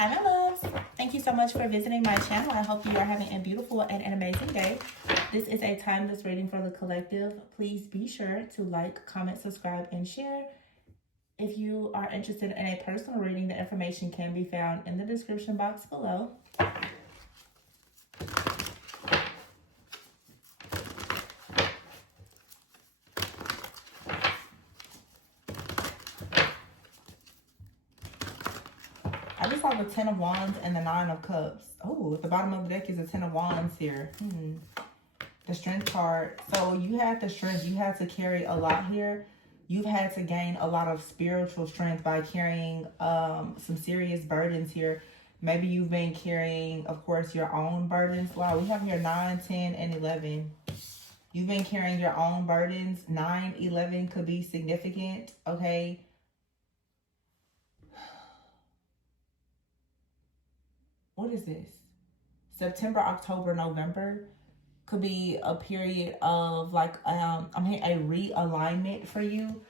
Hi, my loves. Thank you so much for visiting my channel. I hope you are having a beautiful and an amazing day. This is a timeless reading for the collective. Please be sure to like, comment, subscribe, and share. If you are interested in a personal reading, the information can be found in the description box below. I just saw the Ten of Wands and the Nine of Cups. Oh, at the bottom of the deck is a Ten of Wands here. The Strength card. So you had the strength. You had to carry a lot here. You've had to gain a lot of spiritual strength by carrying some serious burdens here. Maybe you've been carrying, of course, your own burdens. Wow, we have here 9, 10, and 11. You've been carrying your own burdens. 9, 11 could be significant, okay? What is this? September, October, November could be a period of like I'm hearing a realignment for you.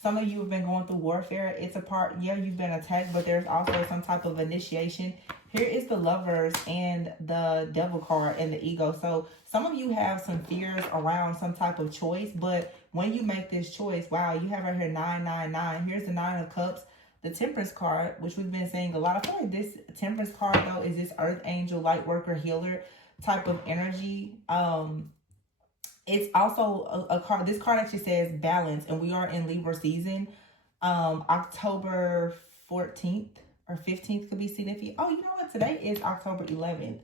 Some of you have been going through warfare. It's a part, yeah, you've been attacked, but there's also some type of initiation. Here is the Lovers and the Devil card and the Ego. So some of you have some fears around some type of choice, but when you make this choice, wow, you have right here 999. Here's the Nine of Cups. The Temperance card, which we've been seeing a lot. I feel like this Temperance card, though, is this Earth Angel, Light Worker, Healer type of energy. It's also a card. This card actually says balance, and we are in Libra season. October 14th or 15th could be significant. Oh, you know what? Today is October 11th.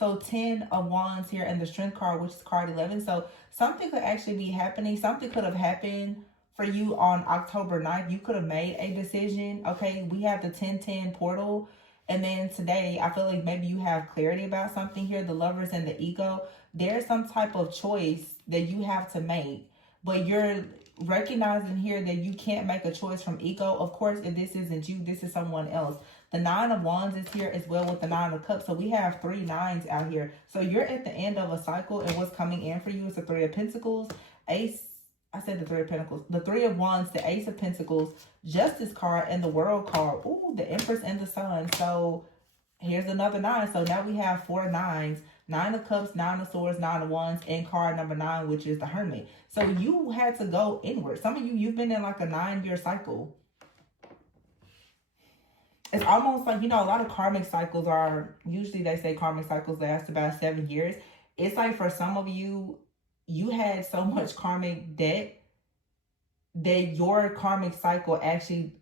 So 10 of Wands here and the Strength card, which is card 11. So something could actually be happening. Something could have happened for you on October 9th. You could have made a decision. Okay, we have the 1010 portal. And then today, I feel like maybe you have clarity about something here. The Lovers and the Ego. There's some type of choice that you have to make. But you're recognizing here that you can't make a choice from ego. Of course, if this isn't you, this is someone else. The Nine of Wands is here as well with the Nine of Cups. So we have 3 nines out here. So you're at the end of a cycle. And what's coming in for you is the Three of Pentacles, Ace. I said the Three of Pentacles, the Three of Wands, the Ace of Pentacles, Justice card, and the World card. Ooh, the Empress and the Sun. So here's another 9. So now we have 4 nines. 9 of Cups, 9 of Swords, 9 of Wands, and card number 9, which is the Hermit. So you had to go inward. Some of you, you've been in like a 9-year cycle. It's almost like, you know, a lot of karmic cycles are, usually they say karmic cycles last about 7 years. It's like for some of you, you had so much karmic debt that your karmic cycle actually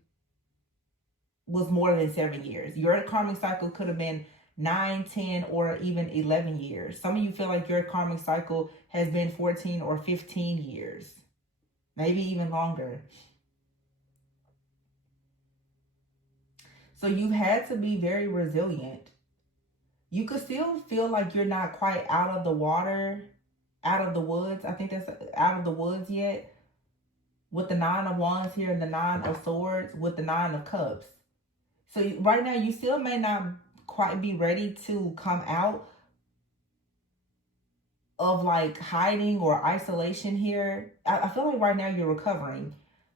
was more than 7 years. Your karmic cycle could have been 9, 10, or even 11 years. Some of you feel like your karmic cycle has been 14 or 15 years. Maybe even longer. So you've had to be very resilient. You could still feel like you're not quite out of the water, out of the woods. I think that's out of the woods yet. With the 9 of Wands here and the 9 of Swords with the 9 of Cups. So right now you still may not quite be ready to come out of like hiding or isolation here. I feel like right now you're recovering.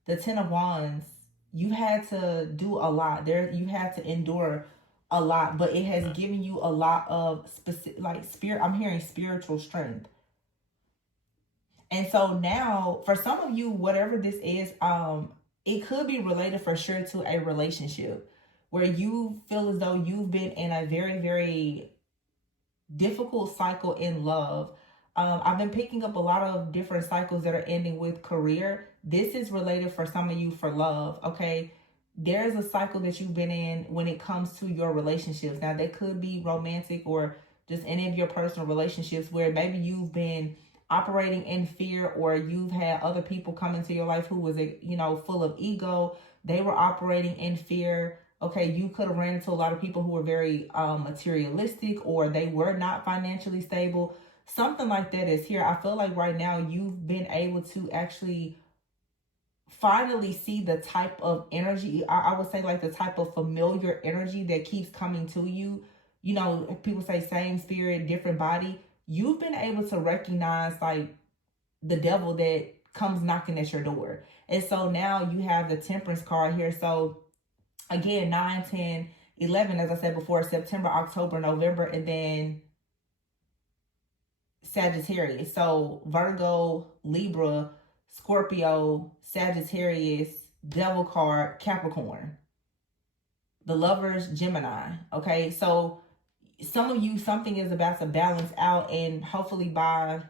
The 10 of Wands, you had to do a lot there. You had to endure a lot, but it has given you a lot of specific, like I'm hearing spiritual strength. And so now for some of you, whatever this is, it could be related for sure to a relationship where you feel as though you've been in a very, very difficult cycle in love. I've been picking up a lot of different cycles that are ending with career. This is related for some of you for love, okay? There's a cycle that you've been in when it comes to your relationships. Now, that could be romantic or just any of your personal relationships where maybe you've been operating in fear, or you've had other people come into your life who was, you know, full of ego. They were operating in fear. Okay, you could have ran into a lot of people who were very materialistic, or they were not financially stable. Something like that is here. I feel like right now you've been able to actually finally see the type of energy, I would say like the type of familiar energy that keeps coming to you. You know, people say same spirit, different body. You've been able to recognize like the devil that comes knocking at your door. And so now you have the Temperance card here. So again, 9, 10, 11, as I said before, September, October, November, and then Sagittarius. So Virgo, Libra, Scorpio, Sagittarius, Devil card, Capricorn. The Lovers, Gemini. Okay, so some of you, something is about to balance out, and hopefully by,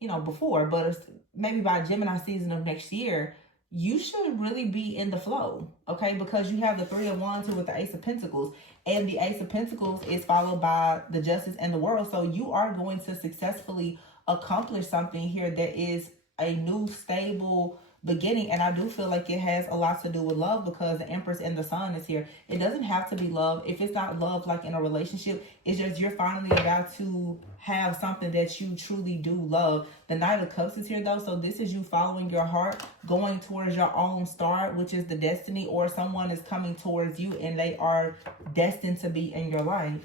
before, but maybe by Gemini season of next year, you should really be in the flow, okay? Because you have the Three of Wands here with the Ace of Pentacles, and the Ace of Pentacles is followed by the Justice and the World. So you are going to successfully accomplish something here that is a new, stable beginning. And I do feel like it has a lot to do with love, because the Empress and the Sun is here. It doesn't have to be love. If it's not love like in a relationship, it's just you're finally about to have something that you truly do love. The Knight of Cups is here though, so this is you following your heart, going towards your own star, which is the destiny, or someone is coming towards you and they are destined to be in your life.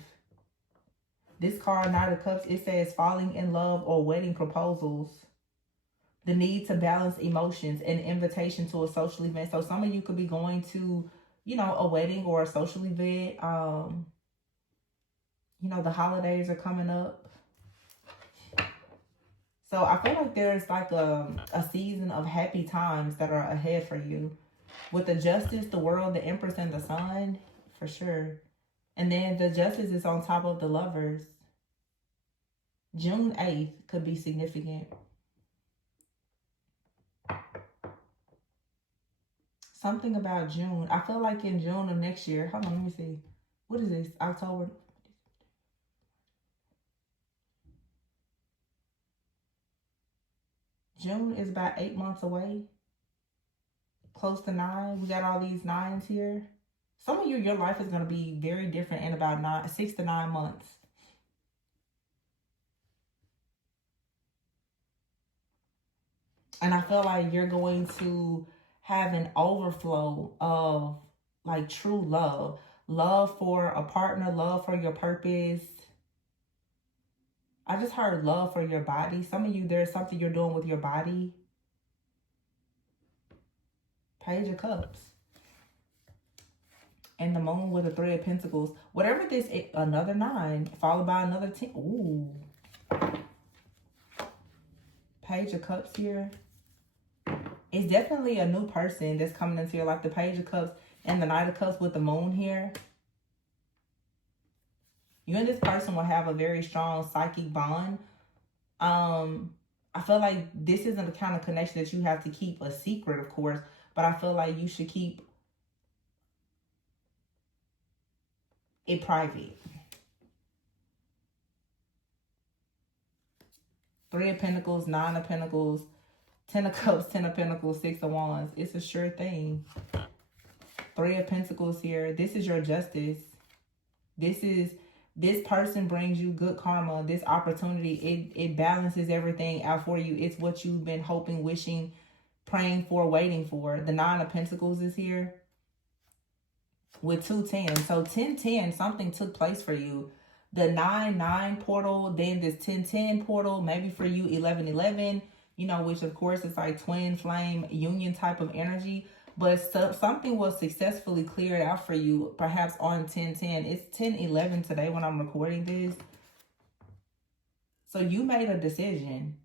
This card, Knight of Cups, it says falling in love or wedding proposals. The need to balance emotions, and invitation to a social event. So some of you could be going to, a wedding or a social event. The holidays are coming up. So I feel like there's like a season of happy times that are ahead for you. With the Justice, the World, the Empress, and the Sun, for sure. And then the Justice is on top of the Lovers. June 8th could be significant. Something about June. I feel like in June of next year. Hold on, let me see. What is this? October. June is about 8 months away. Close to 9. We got all these 9s here. Some of you, your life is going to be very different in about 6 to 9 months. And I feel like you're going to have an overflow of like true love. Love for a partner, love for your purpose. I just heard love for your body. Some of you, there's something you're doing with your body. Page of Cups. And the Moon with the Three of Pentacles. Whatever this is, another 9, followed by another 10. Ooh. Page of Cups here. It's definitely a new person that's coming into your life. The Page of Cups and the Knight of Cups with the Moon here. You and this person will have a very strong psychic bond. I feel like this isn't the kind of connection that you have to keep a secret, of course. But I feel like you should keep it private. Three of Pentacles, 9 of Pentacles, 10 of Cups, 10 of Pentacles, 6 of Wands. It's a sure thing. 3 of Pentacles here. This is your Justice. This person brings you good karma. This opportunity, it balances everything out for you. It's what you've been hoping, wishing, praying for, waiting for. The 9 of Pentacles is here with 2 10s. So 10-10, something took place for you. The 9-9 portal, then this 10-10 portal, maybe for you 11-11, which of course is like twin flame union type of energy. But something was successfully cleared out for you, perhaps on 10-10. It's 10-11 today when I'm recording this. So you made a decision,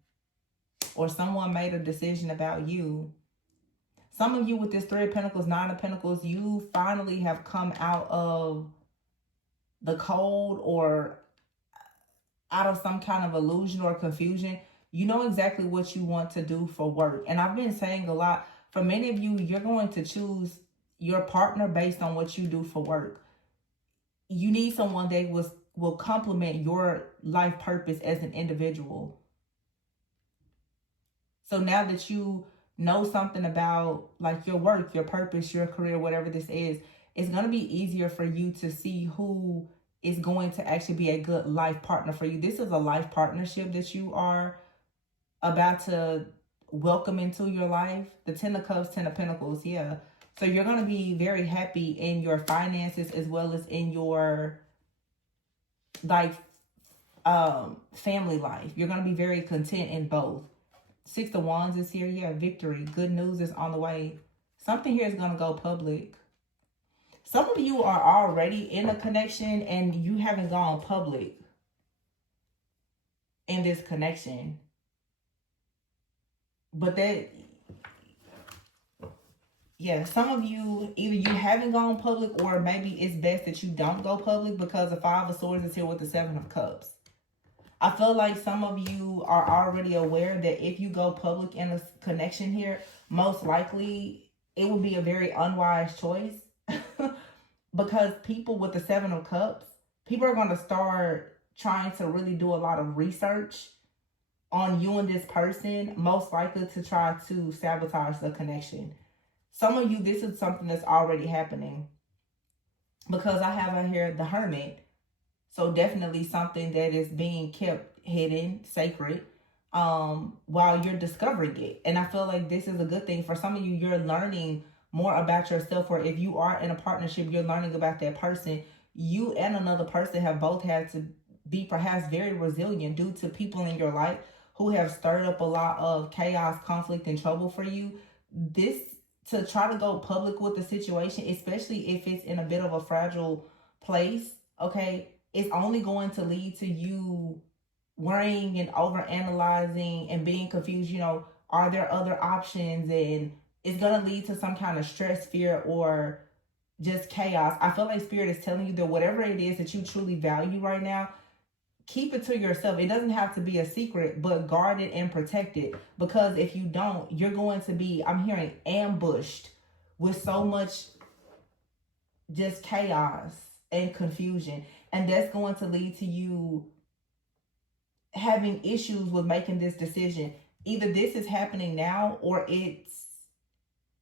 or someone made a decision about you. Some of you with this 3 of Pentacles, 9 of Pentacles, you finally have come out of the cold or out of some kind of illusion or confusion. You know exactly what you want to do for work. And I've been saying a lot, for many of you, you're going to choose your partner based on what you do for work. You need someone that will complement your life purpose as an individual. So now that you know something about like your work, your purpose, your career, whatever this is, it's going to be easier for you to see who is going to actually be a good life partner for you. This is a life partnership that you are about to welcome into your life. The 10 of Cups, 10 of Pentacles, yeah. So you're going to be very happy in your finances as well as in your like family life. You're going to be very content in both. 6 of Wands is here. Yeah, victory. Good news is on the way. Something here is going to go public. Some of you are already in a connection and you haven't gone public in this connection. But that, yeah, some of you, either you haven't gone public or maybe it's best that you don't go public, because the Five of Swords is here with the Seven of Cups. I feel like some of you are already aware that if you go public in a connection here, most likely it will be a very unwise choice. Because people with the Seven of Cups, people are going to start trying to really do a lot of research on you and this person, most likely to try to sabotage the connection. Some of you, this is something that's already happening, because I have out here the Hermit. So definitely something that is being kept hidden, sacred, while you're discovering it. And I feel like this is a good thing. For some of you, you're learning more about yourself, or if you are in a partnership, you're learning about that person. You and another person have both had to be perhaps very resilient due to people in your life who have stirred up a lot of chaos, conflict, and trouble for you. This, to try to go public with the situation, especially if it's in a bit of a fragile place, okay, it's only going to lead to you worrying and overanalyzing and being confused. You know, are there other options? And it's going to lead to some kind of stress, fear, or just chaos. I feel like Spirit is telling you that whatever it is that you truly value right now, keep it to yourself. It doesn't have to be a secret, but guard it and protect it. Because if you don't, you're going to be, I'm hearing, ambushed with so much just chaos and confusion. And that's going to lead to you having issues with making this decision. Either this is happening now or it's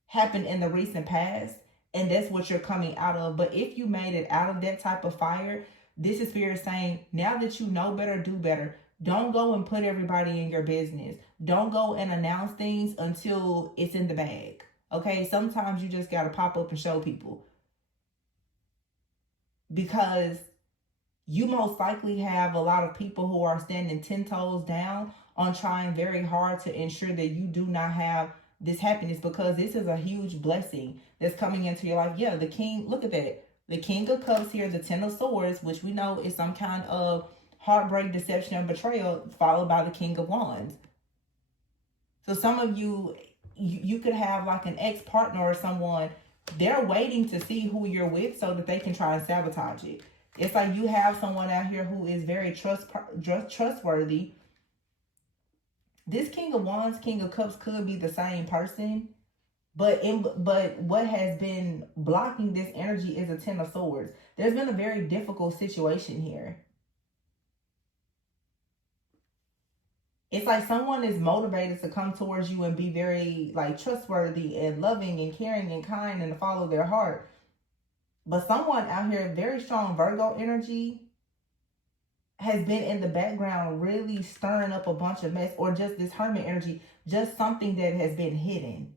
happened in the recent past, and that's what you're coming out of. But if you made it out of that type of fire, this is Spirit saying, now that you know better, do better. Don't go and put everybody in your business. Don't go and announce things until it's in the bag. Okay? Sometimes you just got to pop up and show people. Because you most likely have a lot of people who are standing 10 toes down on trying very hard to ensure that you do not have this happiness, because this is a huge blessing that's coming into your life. Yeah, the King, look at that. The King of Cups here, the Ten of Swords, which we know is some kind of heartbreak, deception, and betrayal, followed by the King of Wands. So some of you, you could have like an ex-partner or someone, they're waiting to see who you're with so that they can try and sabotage it. It's like you have someone out here who is very trustworthy. This King of Wands, King of Cups could be the same person, but what has been blocking this energy is a Ten of Swords. There's been a very difficult situation here. It's like someone is motivated to come towards you and be very like trustworthy and loving and caring and kind and to follow their heart. But someone out here, very strong Virgo energy, has been in the background really stirring up a bunch of mess, or just this Hermit energy, just something that has been hidden.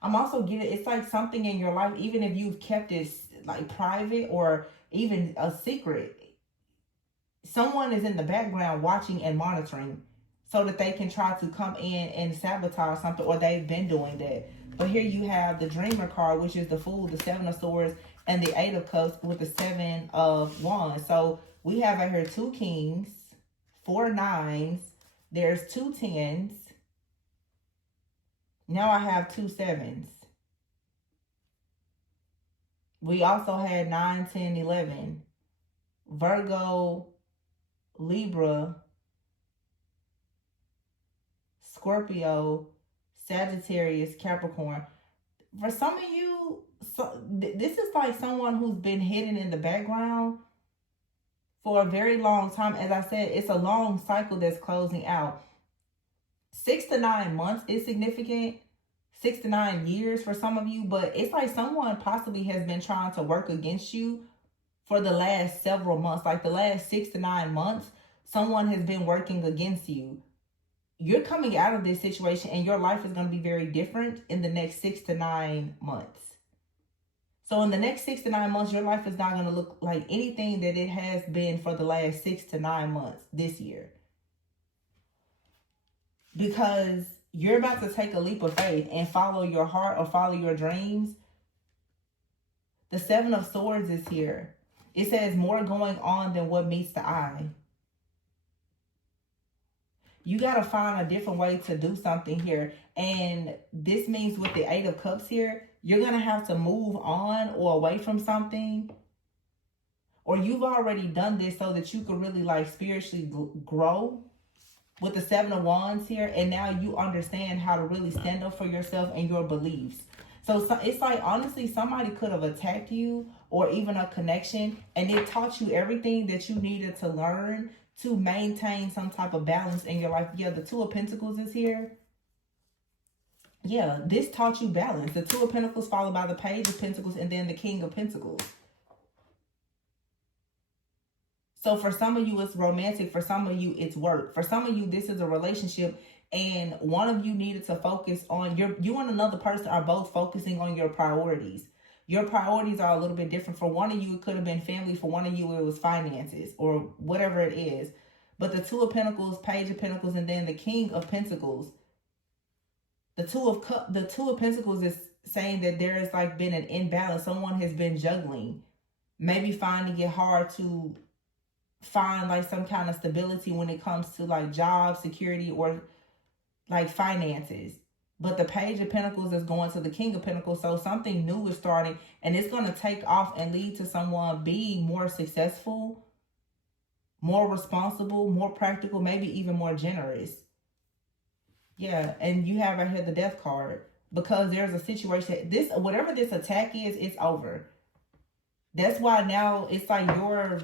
I'm also getting, it's like something in your life, even if you've kept it like private or even a secret, someone is in the background watching and monitoring so that they can try to come in and sabotage something, or they've been doing that. But here you have the Dreamer card, which is the Fool, the Seven of Swords, and the Eight of Cups with the Seven of Wands. So we have out here 2 kings, 4 nines, there's 2 tens. Now I have 2 sevens. We also had 9, 10, 11. Virgo, Libra, Scorpio, Sagittarius, Capricorn. For some of you, this is like someone who's been hidden in the background for a very long time. As I said, it's a long cycle that's closing out. 6 to 9 months is significant. 6 to 9 years for some of you, but it's like someone possibly has been trying to work against you for the last several months. Like the last 6 to 9 months, someone has been working against you. You're coming out of this situation and your life is going to be very different in the next 6 to 9 months. So in the next 6 to 9 months, your life is not going to look like anything that it has been for the last 6 to 9 months this year. Because you're about to take a leap of faith and follow your heart or follow your dreams. The Seven of Swords is here. It says more going on than what meets the eye. You got to find a different way to do something here. And this means with the Eight of Cups here, you're going to have to move on or away from something. Or you've already done this so that you could really like spiritually grow with the Seven of Wands here. And now you understand how to really stand up for yourself and your beliefs. So it's like, honestly, somebody could have attacked you or even a connection, and it taught you everything that you needed to learn to maintain some type of balance in your life. Yeah, the Two of Pentacles is here. Yeah, this taught you balance. The Two of Pentacles followed by the Page of Pentacles and then the King of Pentacles. So for some of you, it's romantic. For some of you, it's work. For some of you, this is a relationship, and one of you needed to focus on you and another person are both focusing on your priorities. Your priorities are a little bit different. For one of you, it could have been family. For one of you, it was finances or whatever it is. But the Two of Pentacles, Page of Pentacles, and then the King of Pentacles. The Two of Pentacles is saying that there has like been an imbalance. Someone has been juggling, maybe finding it hard to find like some kind of stability when it comes to like job security or like finances. But the Page of Pentacles is going to the King of Pentacles. So something new is starting, and it's going to take off and lead to someone being more successful, more responsible, more practical, maybe even more generous. Yeah, and you have right here the Death card, because there's a situation. This, whatever this attack is, it's over. That's why now it's like your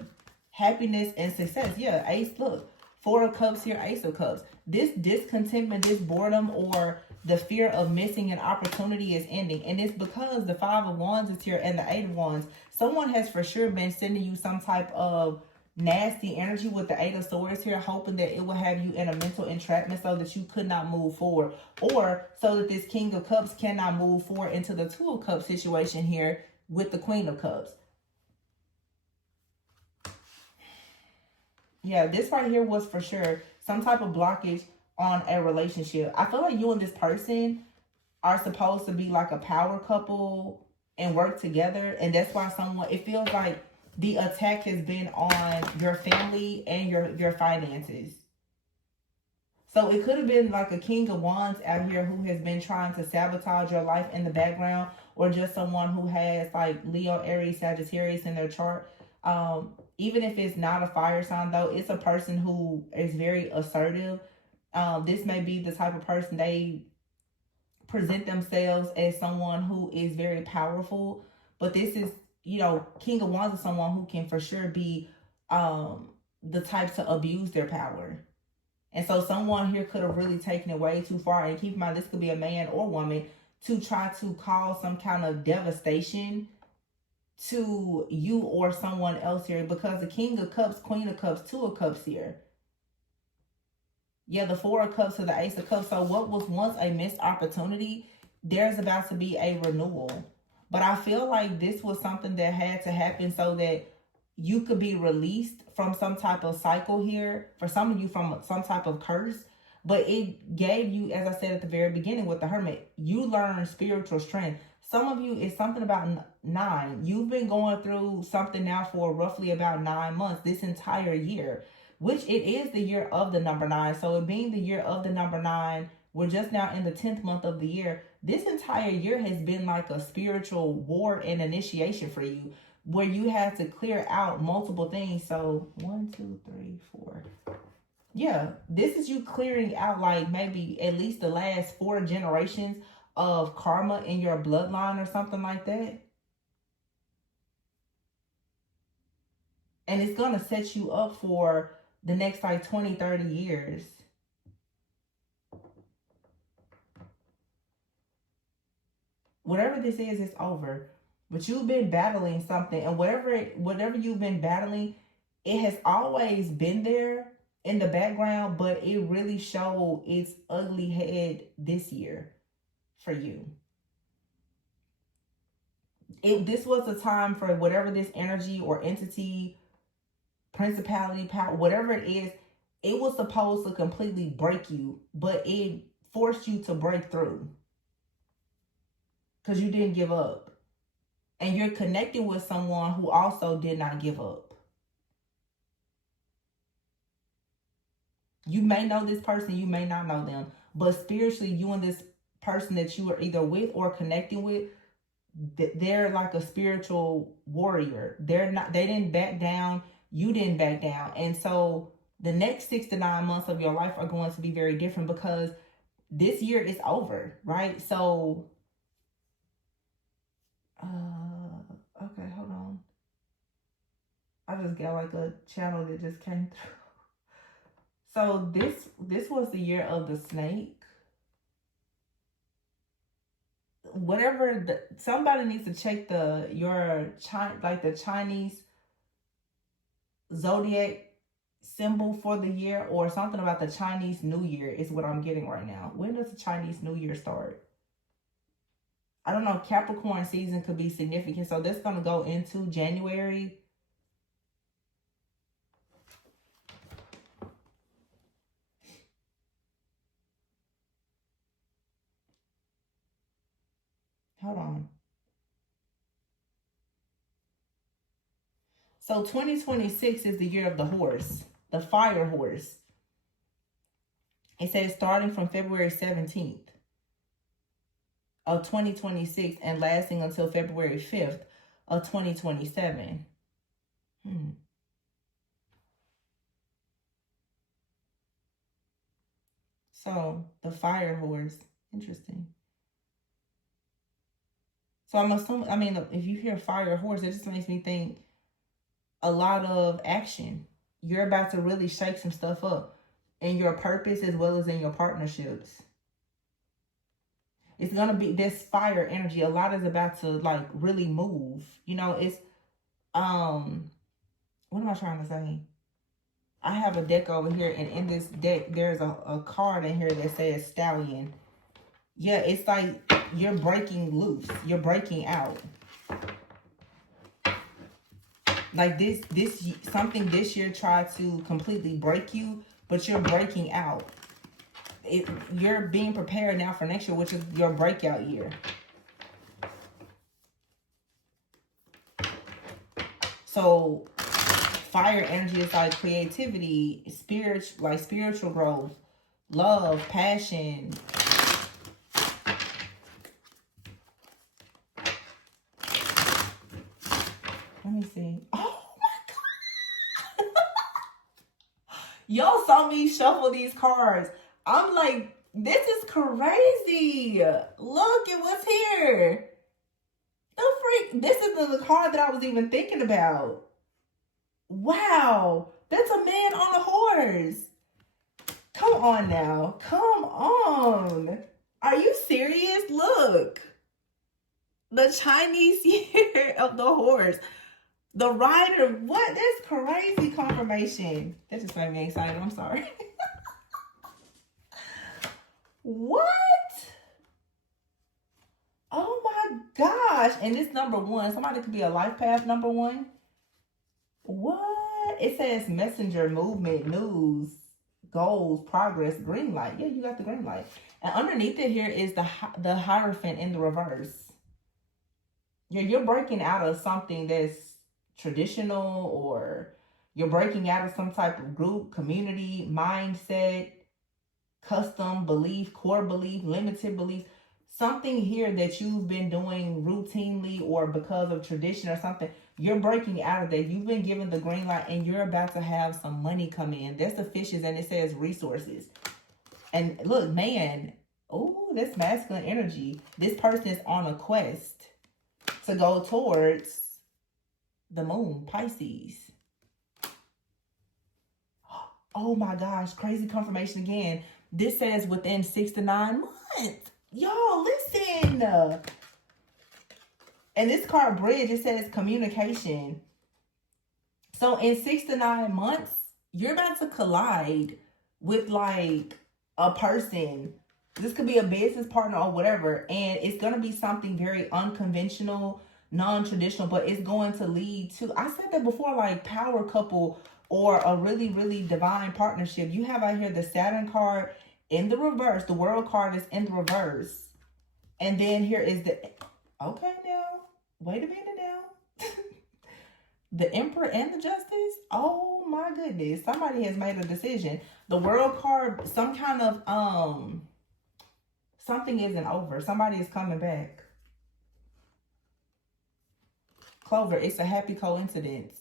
happiness and success. Yeah, Ace, look. Four of Cups here, Ace of Cups. This discontentment, this boredom, or the fear of missing an opportunity is ending. And it's because the Five of Wands is here and the Eight of Wands. Someone has for sure been sending you some type of nasty energy with the Eight of Swords here, hoping that it will have you in a mental entrapment so that you could not move forward. Or so that this King of Cups cannot move forward into the Two of Cups situation here with the Queen of Cups. Yeah, this right here was for sure some type of blockage on a relationship. I feel like you and this person are supposed to be like a power couple and work together. And that's why it feels like the attack has been on your family and your finances. So it could have been like a King of Wands out here who has been trying to sabotage your life in the background, or just someone who has like Leo, Aries, Sagittarius in their chart. Even if it's not a fire sign, though, it's a person who is very assertive. This may be the type of person, they present themselves as someone who is very powerful. But this is, King of Wands is someone who can for sure be the type to abuse their power. And so someone here could have really taken it way too far. And keep in mind, this could be a man or woman, to try to cause some kind of devastation to you or someone else here, because the King of Cups, Queen of Cups, Two of Cups here. Yeah, the Four of Cups to the Ace of Cups. So what was once a missed opportunity, there's about to be a renewal. But I feel like this was something that had to happen so that you could be released from some type of cycle here. For some of you, from some type of curse. But it gave you, as I said at the very beginning with the Hermit, you learned spiritual strength. Some of you, it's something about 9. You've been going through something now for roughly about 9 months, this entire year, which it is the year of the number 9. So it being the year of the number 9, we're just now in the 10th month of the year. This entire year has been like a spiritual war and initiation for you, where you had to clear out multiple things. So 1, 2, 3, 4. Yeah, this is you clearing out like maybe at least the last 4 generations of karma in your bloodline or something like that. And it's going to set you up for the next like 20, 30 years. Whatever this is, it's over. But you've been battling something, and whatever you've been battling, it has always been there in the background, but it really showed its ugly head this year for you. This was a time for whatever this energy or entity, principality, power, whatever it is, it was supposed to completely break you, but it forced you to break through because you didn't give up. And you're connecting with someone who also did not give up. You may know this person, you may not know them, but spiritually, you and this person that you are either with or connecting with, they're like a spiritual warrior. They didn't back down. You didn't back down. And so the next 6 to 9 months of your life are going to be very different because this year is over, right? So, okay, hold on. I just got like a channel that just came through. So this was the year of the snake. Whatever somebody needs to check the Chinese zodiac symbol for the year, or something about the Chinese New Year is what I'm getting right now. When does the Chinese New Year start? I don't know. Capricorn season could be significant, so that's going to go into January. Hold on. So 2026 is the year of the horse, the fire horse. It says starting from February 17th of 2026 and lasting until February 5th of 2027. So the fire horse, interesting. So I'm assuming, I mean, if you hear fire horse, it just makes me think a lot of action. You're about to really shake some stuff up in your purpose as well as in your partnerships. It's going to be this fire energy. A lot is about to like really move. You know, it's, what am I trying to say? I have a deck over here, and in this deck, there's a card in here that says stallion. Yeah, it's like you're breaking loose. You're breaking out. Like this something this year tried to completely break you, but you're breaking out. You're being prepared now for next year, which is your breakout year. So fire energy is like creativity, spiritual growth, love, passion. Let me see. Oh my God. Y'all saw me shuffle these cards. I'm like, this is crazy. Look at what's here. The freak. This is the card that I was even thinking about. Wow. That's a man on a horse. Come on now. Come on. Are you serious? Look. The Chinese year of the horse. The rider. What? That's crazy confirmation. That just made me excited. I'm sorry. What? Oh my gosh. And this number one. Somebody could be a life path number one. What? It says messenger, movement, news, goals, progress, green light. Yeah, you got the green light. And underneath it here is the Hierophant in the reverse. Yeah, you're breaking out of something that's traditional, or you're breaking out of some type of group, community, mindset, custom belief, core belief, limited belief. Something here that you've been doing routinely or because of tradition or something. You're breaking out of that. You've been given the green light and you're about to have some money come in. There's the fishes and it says resources. And look, man, oh, that's masculine energy. This person is on a quest to go towards the moon, Pisces. Oh my gosh, crazy confirmation again. This says within 6 to 9 months. Y'all, listen. And this card bridge, it says communication. So in 6 to 9 months, you're about to collide with like a person. This could be a business partner or whatever. And it's going to be something very unconventional, non-traditional, but it's going to lead to, I said that before, like power couple or a really, really divine partnership. You have out here the Saturn card in the reverse. The World card is in the reverse. And then here is the, okay now, wait a minute The Emperor and the Justice? Oh my goodness. Somebody has made a decision. The World card, some kind of something isn't over. Somebody is coming back. Clover, it's a happy coincidence.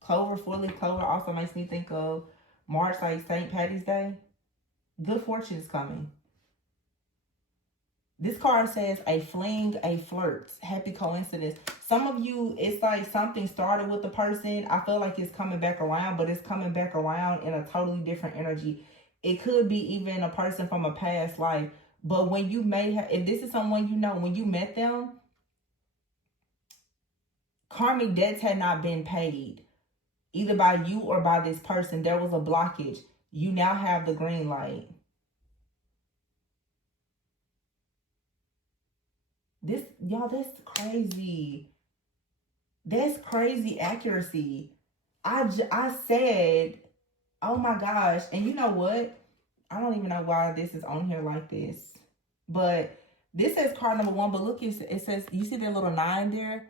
Clover, 4-leaf clover also makes me think of March, like St. Patty's Day. Good fortune is coming. This card says a fling, a flirt, happy coincidence. Some of you, it's like something started with the person. I feel like it's coming back around, but it's coming back around in a totally different energy. It could be even a person from a past life. But when you may have, if this is someone you know, when you met them, karmic debts had not been paid, either by you or by this person. There was a blockage. You now have the green light. This, y'all, that's crazy. That's crazy accuracy. I said, oh my gosh. And you know what? I don't even know why this is on here like this. But this says card number 1. But look, it says, you see that little 9 there?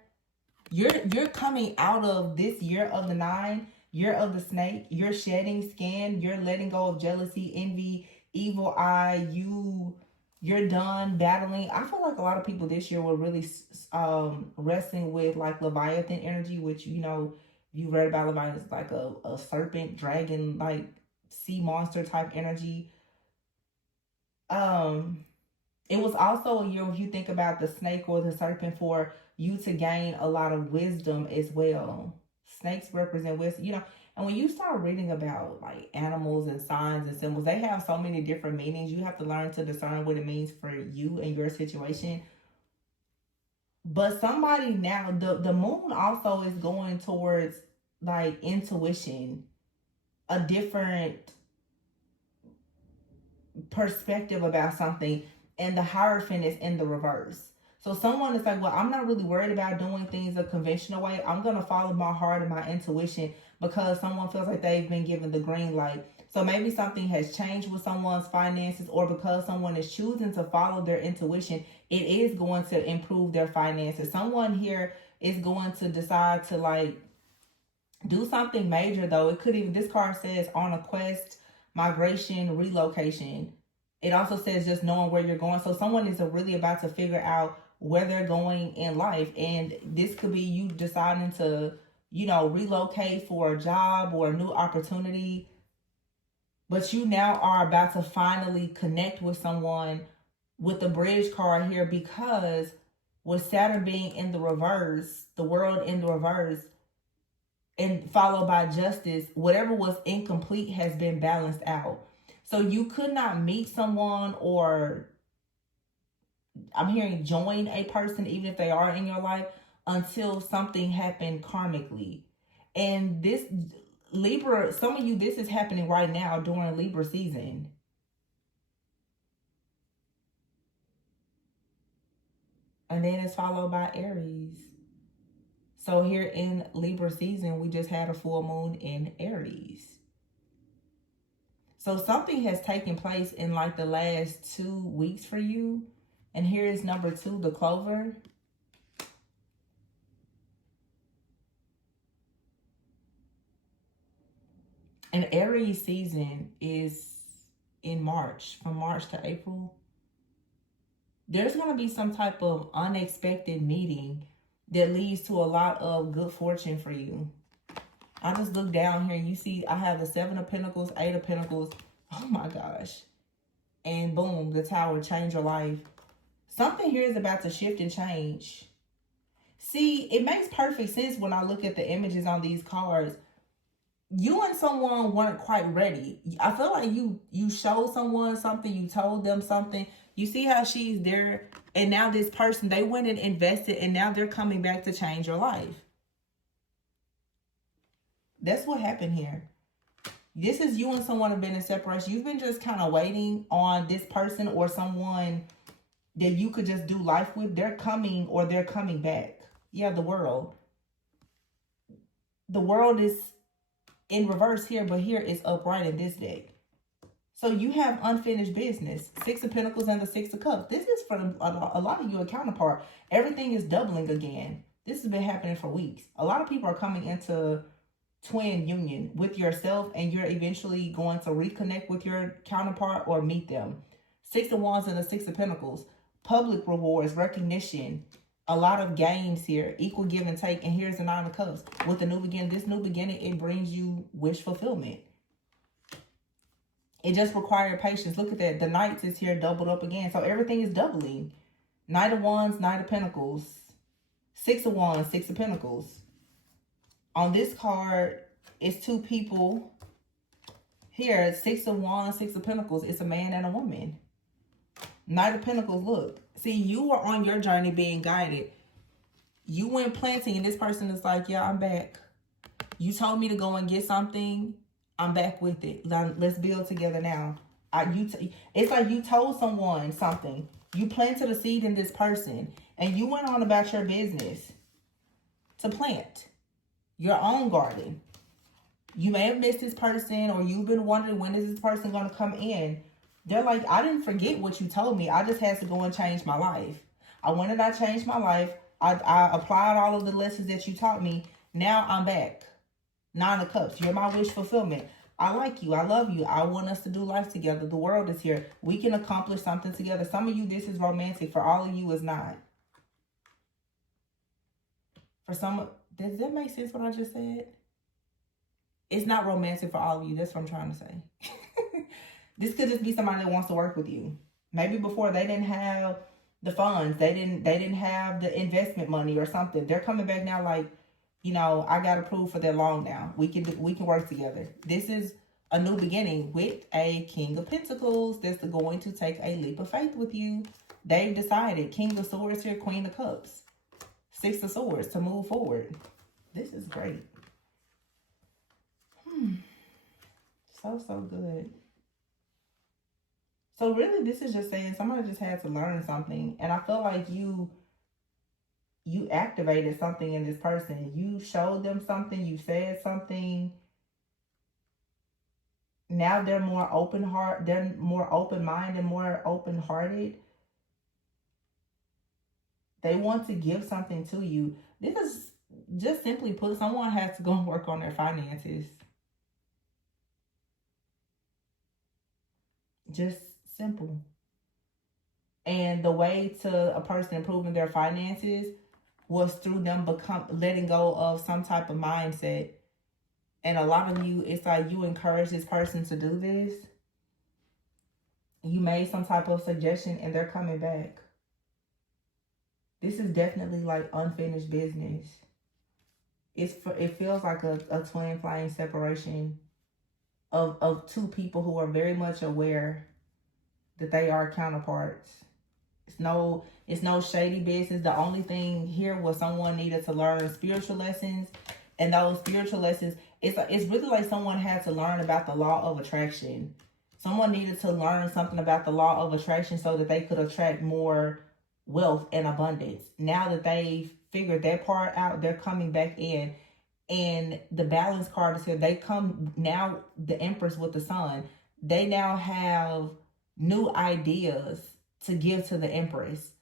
You're coming out of this year of the 9, year of the snake. You're shedding skin. You're letting go of jealousy, envy, evil eye. You're done battling. I feel like a lot of people this year were really wrestling with like Leviathan energy, which, you know, you read about Leviathan, it's like a serpent, dragon, like sea monster type energy. It was also a year, if you think about the snake or the serpent, for you to gain a lot of wisdom as well. Snakes represent wisdom, you know. And when you start reading about like animals and signs and symbols, they have so many different meanings. You have to learn to discern what it means for you and your situation. But somebody now, the moon also is going towards like intuition, a different perspective about something, and the Hierophant is in the reverse. So someone is like, well, I'm not really worried about doing things a conventional way. I'm going to follow my heart and my intuition, because someone feels like they've been given the green light. So maybe something has changed with someone's finances, or because someone is choosing to follow their intuition, it is going to improve their finances. Someone here is going to decide to like do something major though. It could even, this card says on a quest, migration, relocation. It also says just knowing where you're going. So someone is really about to figure out where they're going in life. And this could be you deciding to, you know, relocate for a job or a new opportunity. But you now are about to finally connect with someone with the bridge card here, because with Saturn being in the reverse, the world in the reverse, and followed by justice, whatever was incomplete has been balanced out. So you could not meet someone, or I'm hearing join a person, even if they are in your life, until something happened karmically. And this Libra, some of you, this is happening right now during Libra season. And then it's followed by Aries. So here in Libra season, we just had a full moon in Aries. So something has taken place in like the last 2 weeks for you. And here is number 2, the clover. And Aries season is in March, from March to April. There's going to be some type of unexpected meeting that leads to a lot of good fortune for you. I just look down here and you see I have the 7 of Pentacles, 8 of Pentacles. Oh my gosh. And boom, the Tower, change your life. Something here is about to shift and change. See, it makes perfect sense when I look at the images on these cards. You and someone weren't quite ready. I feel like you showed someone something, you told them something. You see how she's there, and now this person, they went and invested, and now they're coming back to change your life. That's what happened here. This is you and someone have been in separation. You've been just kind of waiting on this person or someone that you could just do life with. They're coming, or they're coming back. Yeah, the world. The world is in reverse here, but here it's upright in this deck. So you have unfinished business. 6 of Pentacles and the 6 of Cups. This is for a lot of you, a counterpart. Everything is doubling again. This has been happening for weeks. A lot of people are coming into twin union with yourself, and you're eventually going to reconnect with your counterpart or meet them. Six of Wands and the Six of Pentacles. Public rewards, recognition, a lot of gains here, equal give and take. And here's the Nine of Cups. With the new beginning, this new beginning, it brings you wish fulfillment. It just required patience. Look at that. The Knights is here doubled up again. So everything is doubling. Knight of Wands, Knight of Pentacles. Six of Wands, Six of Pentacles. On this card, it's two people. Here, Six of Wands, Six of Pentacles. It's a man and a woman. Knight of Pentacles, look. See, you were on your journey being guided. You went planting, and this person is like, yeah, I'm back. You told me to go and get something. I'm back with it. Let's build together now. It's like you told someone something. You planted a seed in this person, and you went on about your business to plant your own garden. You may have missed this person, or you've been wondering, when is this person going to come in? They're like, I didn't forget what you told me. I just had to go and change my life. When did I change my life? I applied all of the lessons that you taught me. Now I'm back. Nine of Cups. You're my wish fulfillment. I like you. I love you. I want us to do life together. The world is here. We can accomplish something together. Some of you, this is romantic. For all of you, it's not. For some, does that make sense what I just said? It's not romantic for all of you. That's what I'm trying to say. This could just be somebody that wants to work with you. Maybe before they didn't have the funds. They didn't have the investment money or something. They're coming back now like, you know, I got approved for that loan now. We can work together. This is a new beginning with a King of Pentacles that's going to take a leap of faith with you. They've decided. King of Swords here, Queen of Cups. Six of Swords to move forward. This is great. So good. So really, this is just saying somebody just had to learn something. And I feel like you activated something in this person. You showed them something. You said something. Now they're more open heart. They're more open minded and more open hearted. They want to give something to you. This is just simply put, someone has to go and work on their finances. Just simple. And the way to a person improving their finances was through them letting go of some type of mindset. And a lot of you, it's like you encourage this person to do this. You made some type of suggestion and they're coming back. This is definitely like unfinished business. It feels like a twin flame separation of two people who are very much aware that they are counterparts. It's no shady business. The only thing here was someone needed to learn spiritual lessons, and those spiritual lessons, it's really like someone had to learn about the law of attraction. Someone needed to learn something about the law of attraction so that they could attract more wealth and abundance. Now that they've figured that part out, they're coming back in. And the balance card is here. They come now, the Empress with the Sun. They now have new ideas to give to the Empress.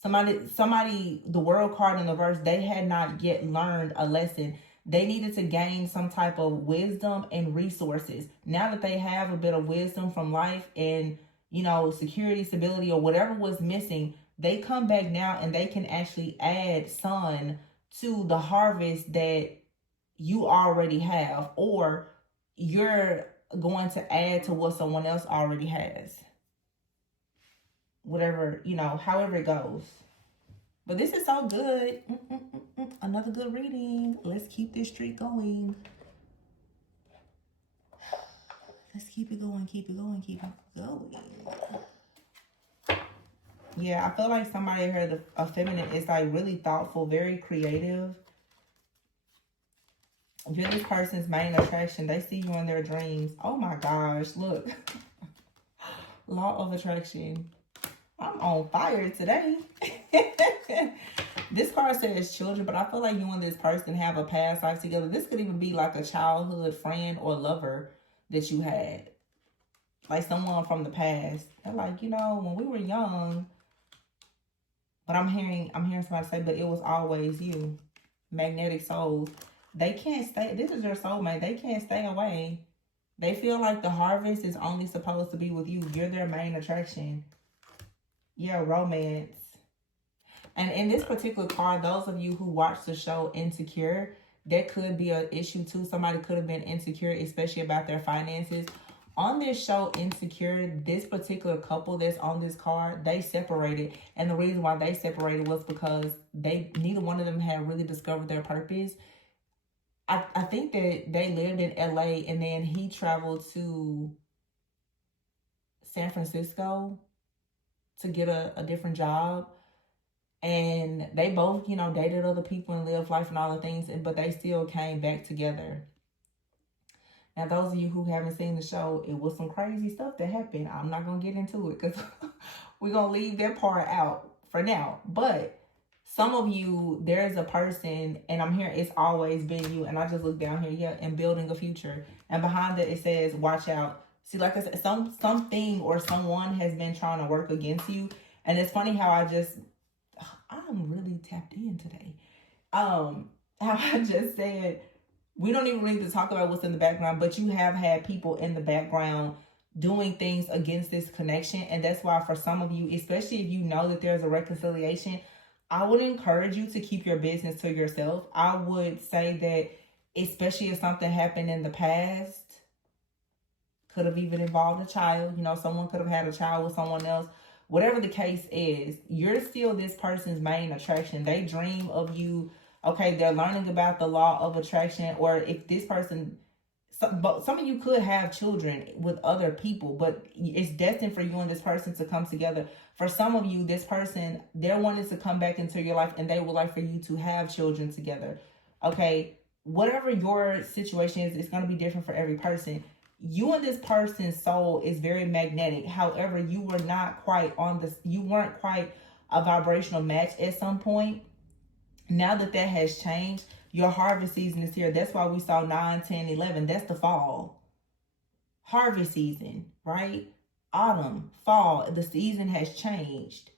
Somebody, the World card in the verse, they had not yet learned a lesson. They needed to gain some type of wisdom and resources. Now that they have a bit of wisdom from life and, you know, security, stability, or whatever was missing, they come back now and they can actually add sun to the harvest that you already have, or you're going to add to what someone else already has. Whatever, you know, however it goes. But this is so good. Another good reading. Let's keep this streak going. Let's keep it going, keep it going, keep it going. Yeah, I feel like somebody here, a feminine, is like really thoughtful, very creative. You're this person's main attraction. They see you in their dreams. Oh my gosh, look. Law of attraction. I'm on fire today. This card says children, but I feel like you and this person have a past life together. This could even be like a childhood friend or lover that you had. Like someone from the past. They're like, you know, when we were young, But I'm hearing somebody say, but it was always you. Magnetic souls. They can't stay. This is your soulmate. They can't stay away. They feel like the harvest is only supposed to be with you. You're their main attraction. Yeah, romance. And in this particular card, those of you who watch the show Insecure, that could be an issue too. Somebody could have been insecure, especially about their finances. On this show Insecure, this particular couple that's on this card, they separated. And the reason why they separated was because neither one of them had really discovered their purpose. I think that they lived in LA and then he traveled to San Francisco to get a different job. And they both, you know, dated other people and lived life and all the things, but they still came back together. Now, those of you who haven't seen the show, it was some crazy stuff that happened. I'm not going to get into it because we're going to leave that part out for now. But some of you, there's a person, and I'm here, it's always been you. And I just look down here, yeah, and building a future. And behind it, it says, watch out. See, like I said, something or someone has been trying to work against you. And it's funny how I'm really tapped in today. How I just said, we don't even need to talk about what's in the background, but you have had people in the background doing things against this connection. And that's why for some of you, especially if you know that there's a reconciliation, I would encourage you to keep your business to yourself. I would say that, especially if something happened in the past, could have even involved a child, you know, someone could have had a child with someone else. Whatever the case is, you're still this person's main attraction. They dream of you. Okay, they're learning about the law of attraction. Or if this person, some of you could have children with other people, but it's destined for you and this person to come together. For some of you, this person, they're wanting to come back into your life and they would like for you to have children together. Okay, whatever your situation is, it's going to be different for every person. You and this person's soul is very magnetic. However, you weren't quite a vibrational match at some point. Now that has changed, your harvest season is here. That's why we saw 9, 10, 11. That's the fall. Harvest season, right? Autumn, fall, the season has changed.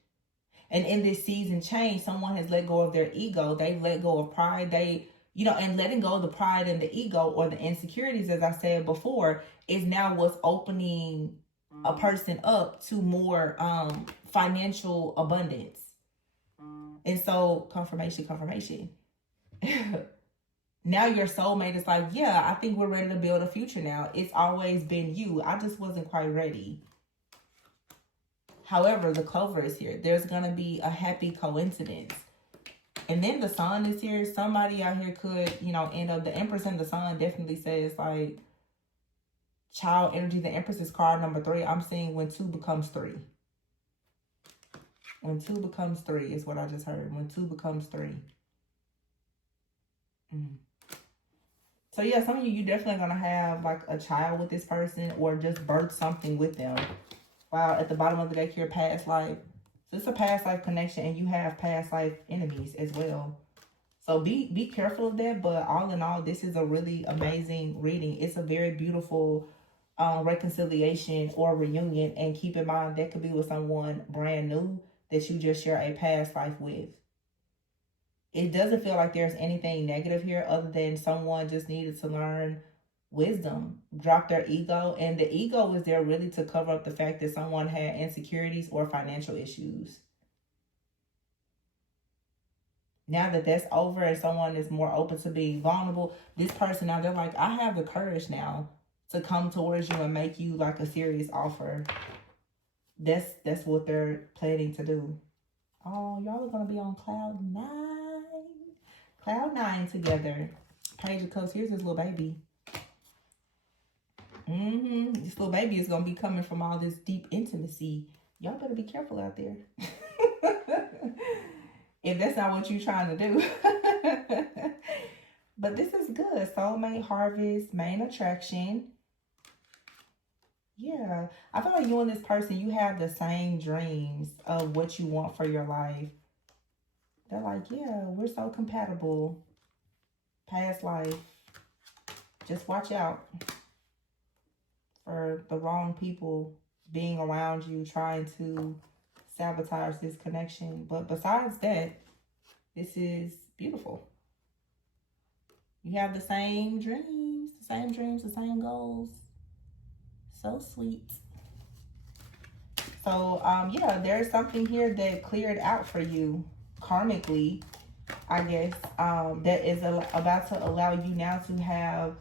And in this season change, someone has let go of their ego. They've let go of pride. And letting go of the pride and the ego or the insecurities, as I said before, is now what's opening a person up to more financial abundance. And so, confirmation. Now your soulmate is like, yeah, I think we're ready to build a future now. It's always been you. I just wasn't quite ready. However, the clover is here. There's going to be a happy coincidence. And then the sun is here. Somebody out here could, end up, the Empress and the sun definitely says like child energy. The Empress is card number 3. I'm seeing when 2 becomes 3. When 2 becomes 3 is what I just heard. When 2 becomes 3. So yeah, some of you definitely going to have like a child with this person or just birth something with them. Wow, at the bottom of the deck here, past life. So it's a past life connection and you have past life enemies as well. So be careful of that. But all in all, this is a really amazing reading. It's a very beautiful reconciliation or reunion. And keep in mind, that could be with someone brand new that you just share a past life with. It doesn't feel like there's anything negative here other than someone just needed to learn wisdom, drop their ego. And the ego was there really to cover up the fact that someone had insecurities or financial issues. Now that that's over and someone is more open to being vulnerable, this person now, they're like, I have the courage now to come towards you and make you like a serious offer. That's what they're planning to do. Oh, y'all are going to be on cloud 9. Cloud 9 together. Page of Cups. Here's this little baby. This little baby is going to be coming from all this deep intimacy. Y'all better be careful out there. If that's not what you're trying to do. But this is good. Soulmate, harvest, main attraction. Yeah. I feel like you and this person, you have the same dreams of what you want for your life. They're like, yeah, we're so compatible. Past life. Just watch out for the wrong people being around you, trying to sabotage this connection. But besides that, this is beautiful. You have the same dreams, the same goals. So sweet. So, yeah, there's something here that cleared out for you karmically, I guess, that is about to allow you now to have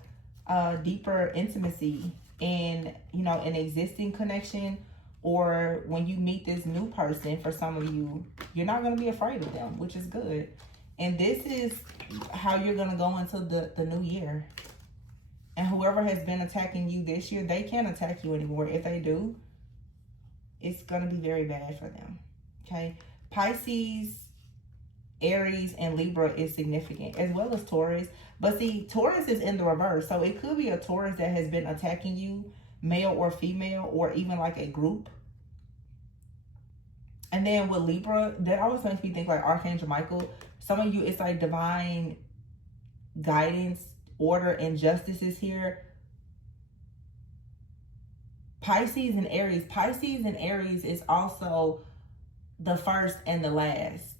deeper intimacy in, you know, an existing connection, or when you meet this new person. For some of you, you're not going to be afraid of them, which is good. And this is how you're going to go into the new year. And whoever has been attacking you this year, they can't attack you anymore. If they do, it's going to be very bad for them. Okay? Pisces, Aries, and Libra is significant, as well as Taurus. But see, Taurus is in the reverse. So it could be a Taurus that has been attacking you, male or female, or even like a group. And then with Libra, that always makes me think like Archangel Michael. Some of you, it's like divine guidance, order, and justice is here. Pisces and Aries. Pisces and Aries is also the first and the last.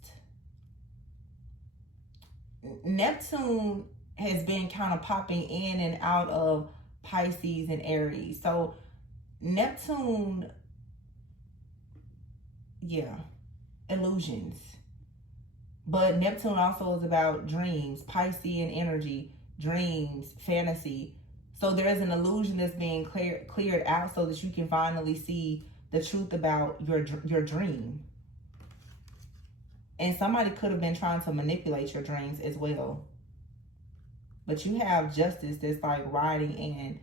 Neptune has been kind of popping in and out of Pisces and Aries. So Neptune, yeah, illusions. But Neptune also is about dreams, Piscean energy, dreams, fantasy. So there's an illusion that's being cleared out so that you can finally see the truth about your dream. And somebody could have been trying to manipulate your dreams as well. But you have justice that's like riding in.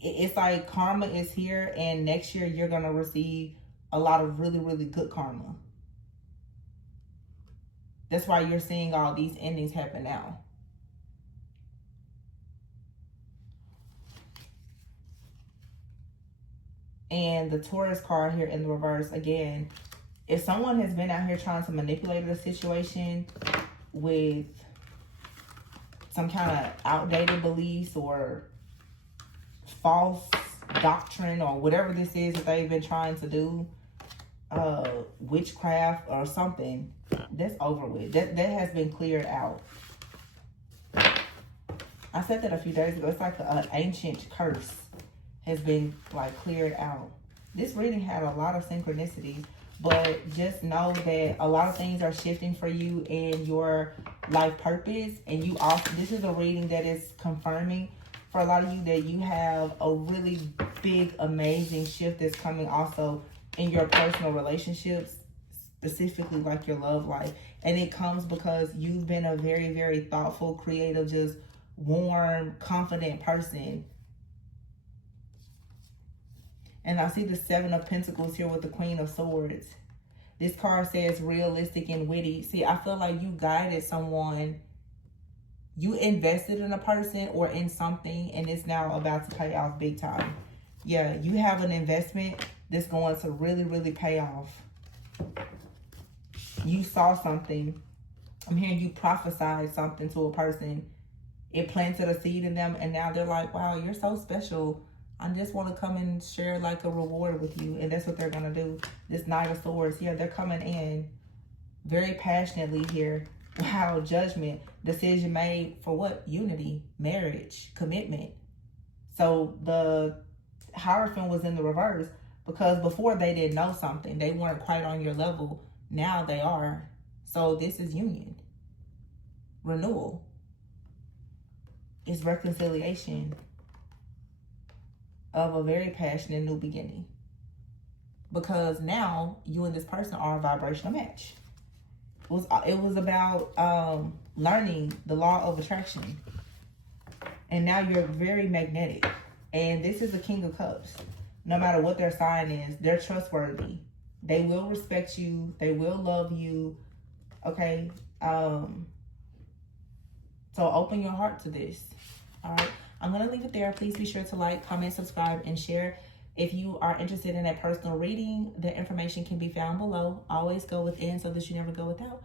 It's like karma is here, and next year you're going to receive a lot of really, really good karma. That's why you're seeing all these endings happen now. And the Taurus card here in the reverse, again, if someone has been out here trying to manipulate the situation with some kind of outdated beliefs or false doctrine or whatever this is that they've been trying to do, witchcraft or something, that's over with. That has been cleared out. I said that a few days ago. It's like an ancient curse has been like cleared out. This reading had a lot of synchronicity, but just know that a lot of things are shifting for you in your life purpose. And you also, this is a reading that is confirming for a lot of you that you have a really big, amazing shift that's coming also in your personal relationships, specifically like your love life. And it comes because you've been a very, very thoughtful, creative, just warm, confident person. And I see the Seven of Pentacles here with the Queen of Swords. This card says realistic and witty. See, I feel like you guided someone. You invested in a person or in something, and it's now about to pay off big time. Yeah, you have an investment that's going to really, really pay off. You saw something. I'm hearing you prophesied something to a person. It planted a seed in them, and now they're like, wow, you're so special. I just want to come and share like a reward with you. And that's what they're going to do. This Knight of Swords, yeah, they're coming in very passionately here. Wow, judgment, decision made for what? Unity, marriage, commitment. So the Hierophant was in the reverse because before they didn't know something. They weren't quite on your level. Now they are. So this is union. Renewal. It's reconciliation of a very passionate new beginning. Because now you and this person are a vibrational match. It was about learning the law of attraction. And now you're very magnetic. And this is a King of Cups. No matter what their sign is, they're trustworthy. They will respect you. They will love you. Okay? So open your heart to this. All right? I'm going to leave it there. Please be sure to like, comment, subscribe, and share. If you are interested in a personal reading, the information can be found below. Always go within so that you never go without.